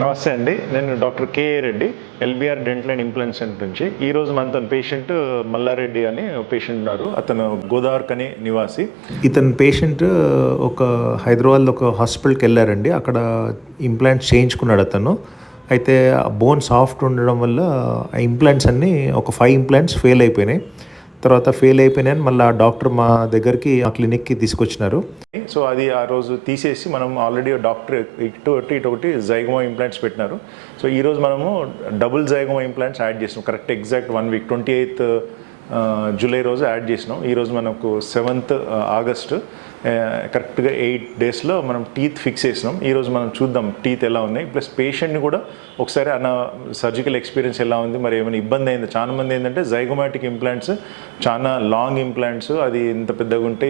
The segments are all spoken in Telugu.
నమస్తే అండి, నేను doctor K Reddy, LBR dental and implant centre నుంచి. ఈరోజు మనతో పేషెంట్ మల్లారెడ్డి అని పేషెంట్ ఉన్నారు. అతను గోదావరికని నివాసి. ఇతను పేషెంట్ ఒక హైదరాబాద్లో ఒక హాస్పిటల్కి వెళ్ళారండి. అక్కడ ఇంప్లాంట్స్ చేయించుకున్నాడు అతను. అయితే బోన్ సాఫ్ట్ ఉండడం వల్ల ఆ ఇంప్లాంట్స్ అన్నీ ఒక 5 ఇంప్లాంట్స్ ఫెయిల్ అయిపోయినాయి. తర్వాత ఫెయిల్ అయిపోయినాయని మళ్ళీ డాక్టర్ మా దగ్గరికి ఆ క్లినిక్కి తీసుకొచ్చినారు. సో అది ఆ రోజు తీసేసి మనం ఆల్రెడీ డాక్టర్ ఇటు ఒకటి జైగోమా ఇంప్లాంట్స్ పెట్టినారు. సో ఈరోజు మనము డబుల్ జైగోమా ఇంప్లాంట్స్ యాడ్ చేసినాం. Correct exact 1 week 28th July రోజు యాడ్ చేసినాం. ఈరోజు మనకు 7th ఆగస్టు కరెక్ట్గా 8 డేస్లో మనం టీత్ ఫిక్స్ చేసినాం. ఈరోజు మనం చూద్దాం టీత్ ఎలా ఉన్నాయి, ప్లస్ పేషెంట్ని కూడా ఒకసారి అన్న సర్జికల్ ఎక్స్పీరియన్స్ ఎలా ఉంది, మరి ఏమైనా ఇబ్బంది అయింది. చాలా మంది ఏంటంటే జైగోమాటిక్ ఇంప్లాంట్స్ చాలా లాంగ్ ఇంప్లాంట్స్, అది ఎంత పెద్దగా ఉంటే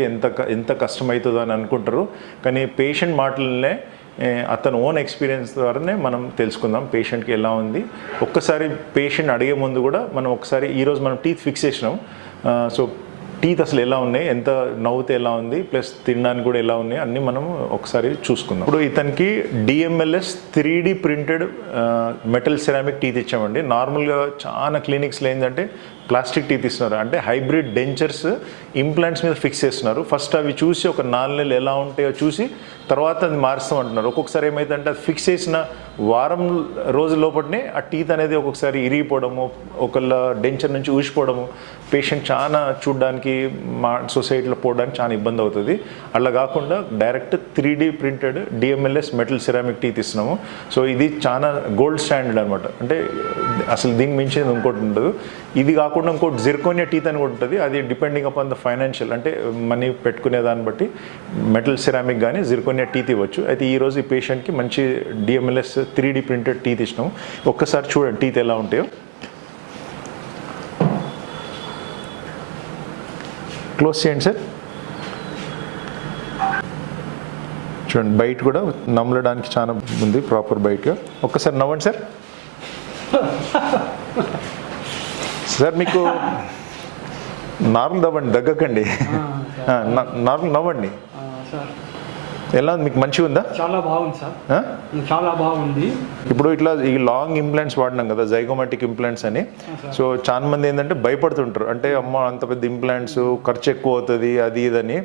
ఎంత కష్టమవుతుందో అని అనుకుంటారు. కానీ పేషెంట్ మాటలనే అతను ఓన్ ఎక్స్పీరియన్స్ ద్వారానే మనం తెలుసుకుందాం పేషెంట్కి ఎలా ఉంది. ఒక్కసారి పేషెంట్ అడిగే ముందు కూడా మనం ఒకసారి ఈరోజు మనం టీత్ ఫిక్స్ చేసినాం. సో టీత్ అసలు ఎలా ఉన్నాయి, ఎంత నవ్వుతే ఎలా ఉంది, ప్లస్ తినడానికి కూడా ఎలా ఉన్నాయి అన్నీ మనం ఒకసారి చూసుకుందాం. ఇప్పుడు ఇతనికి DMLS 3D printed metal ceramic teeth ఇచ్చామండి. నార్మల్గా చాలా క్లినిక్స్లో ఏంటంటే ప్లాస్టిక్ టీత్ ఇస్తున్నారు, అంటే హైబ్రిడ్ డెంచర్స్ ఇంప్లాంట్స్ మీద ఫిక్స్ చేస్తున్నారు. ఫస్ట్ అవి చూసి ఒక 4 నెలలు ఎలా ఉంటాయో చూసి తర్వాత అది మారుస్తాం అంటున్నారు. ఒక్కొక్కసారి ఏమైందంటే అది ఫిక్స్ చేసిన వారం రోజుల లోపలనే ఆ టీత్ అనేది ఒక్కొక్కసారి ఇరిగిపోవడము, ఒకళ్ళ డెంచర్ నుంచి ఊసిపోవడము, పేషెంట్ చాలా చూడడానికి మా సొసైటీలో పోవడానికి చాలా ఇబ్బంది అవుతుంది. అలా కాకుండా direct 3D printed DMLS metal ceramic teeth ఇస్తున్నాము. సో ఇది చాలా గోల్డ్ స్టాండర్డ్ అనమాట. అంటే అసలు దీనికి మించేది ఇంకోటి ఉండదు. ఇది కాకుండా ఇంకోటి జిర్కోనియా టీత్ అని కూడా ఉంటుంది. అది డిపెండింగ్ అపాన్ ద ఫైనాన్షియల్, అంటే మనీ పెట్టుకునే దాన్ని బట్టి మెటల్ సెరామిక్ కానీ జిర్కోనియా టీత్ ఇవ్వచ్చు. అయితే ఈరోజు ఈ పేషెంట్కి మంచి DMLS 3D ప్రింటెడ్ టీత్ ఇచ్చినాము. ఒక్కసారి చూడండి టీత్ ఎలా ఉంటాయో. క్లోజ్ చేయండి సార్. చూడండి బయట కూడా నమ్మలడానికి చాలా ఉంది, ప్రాపర్ బయటగా. ఒక్కసారి నవ్వండి సార్. సార్ మీకు నార్మల్ నవ్వండి, దగ్గకండి. నార్మల్ నవ్వండి. ఎలా ఉంది, మీకు మంచిగా ఉందా? చాలా బాగుంది సార్, చాలా బాగుంది. ఇప్పుడు ఇట్లా ఈ లాంగ్ ఇంప్లాంట్స్ వాడినాం కదా, జైగోమాటిక్ ఇంప్లాంట్స్ అని. సో చాలా మంది ఏంటంటే భయపడుతుంటారు, అంటే అమ్మ అంత పెద్ద ఇంప్లాంట్స్ ఖర్చు ఎక్కువ అవుతుంది అది ఇదని.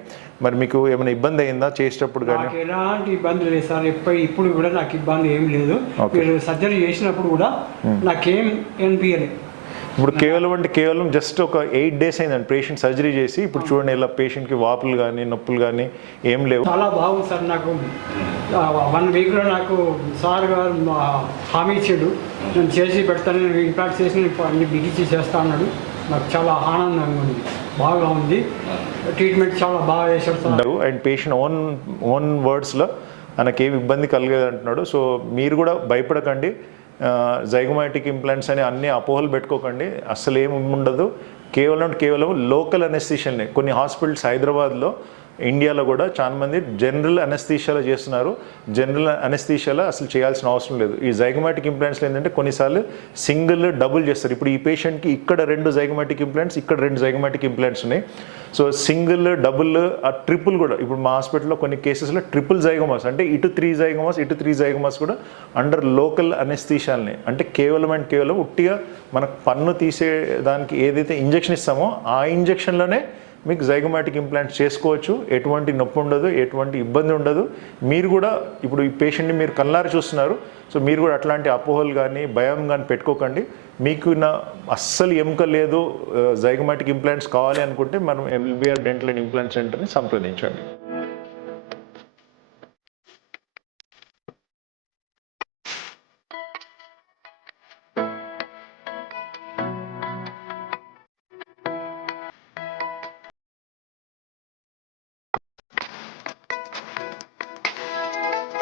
మరి మీకు ఏమైనా ఇబ్బంది అయిందా చేసేటప్పుడు? కానీ ఎలాంటి ఇబ్బంది లేదు సార్, ఇప్పుడు కూడా నాకు ఇబ్బంది ఏం లేదు. మీరు సర్జరీ చేసినప్పుడు కూడా నాకేం అనిపించలేదు. ఇప్పుడు కేవలం జస్ట్ ఒక 8 days అయిందండి పేషెంట్ సర్జరీ చేసి. ఇప్పుడు చూడండి ఇలా పేషెంట్కి వాపులు కానీ నొప్పులు కానీ ఏం లేవు. చాలా బాగుంది సార్. నాకు 1 weekలో నాకు సార్ గారు హామీ ఇచ్చాడు, నేను చేసి పెడతాను, నేను ఇంప్లాంట్ చేసి అన్ని బిగించి చేస్తా అన్నాడు. నాకు చాలా ఆనందంగా ఉంది, బాగా ఉంది. ట్రీట్మెంట్ చాలా బాగా చేశాడు. అండ్ పేషెంట్ ఓన్ వర్డ్స్లో మనకేం ఇబ్బంది కలగదు అంటున్నాడు. సో మీరు కూడా భయపడకండి. జైగోమాటిక్ ఇంప్లాంట్స్ అని అన్ని అపోహలు పెట్టుకోకండి, అస్సలు ఏమి ఉండదు. కేవలం లోకల్ అనెస్థీషియానే. కొన్ని హాస్పిటల్స్ హైదరాబాద్లో, ఇండియాలో కూడా చాలా మంది జనరల్ అనెస్థీషియాలో చేస్తున్నారు. జనరల్ అనెస్థీషియాలో అసలు చేయాల్సిన అవసరం లేదు. ఈ జైగోమాటిక్ ఇంప్లాంట్స్లో ఏంటంటే కొన్నిసార్లు సింగిల్ డబుల్ చేస్తారు. ఇప్పుడు ఈ పేషెంట్కి ఇక్కడ 2 జైగోమాటిక్ ఇంప్లాంట్స్, ఇక్కడ 2 జైగోమాటిక్ ఇంప్లాంట్స్ ఉన్నాయి. సో సింగిల్, డబుల్, ఆ ట్రిపుల్ కూడా ఇప్పుడు మా హాస్పిటల్లో కొన్ని కేసెస్లో ట్రిపుల్ జైగోమాస్, అంటే ఇటు 3 జైగోమాస్ ఇటు 3 జైగోమాస్ కూడా అండర్ లోకల్ అనెస్థీషియాలని. అంటే కేవలం ఉట్టిగా మనకు పన్ను తీసేదానికి ఏదైతే ఇంజెక్షన్ ఇస్తామో ఆ ఇంజెక్షన్లోనే మీకు జైగోమాటిక్ ఇంప్లాంట్స్ చేసుకోవచ్చు. ఎటువంటి నొప్పి ఉండదు, ఎటువంటి ఇబ్బంది ఉండదు. మీరు కూడా ఇప్పుడు ఈ పేషెంట్ని మీరు కళ్ళారి చూస్తున్నారు. సో మీరు కూడా అట్లాంటి అపోహలు కానీ భయం కానీ పెట్టుకోకండి. మీకు అస్సలు ఎముక లేదు, జైగోమాటిక్ ఇంప్లాంట్స్ కావాలి అనుకుంటే మనం ఎల్బిఆర్ డెంటల్ అండ్ ఇంప్లాంట్ సెంటర్ని సంప్రదించండి.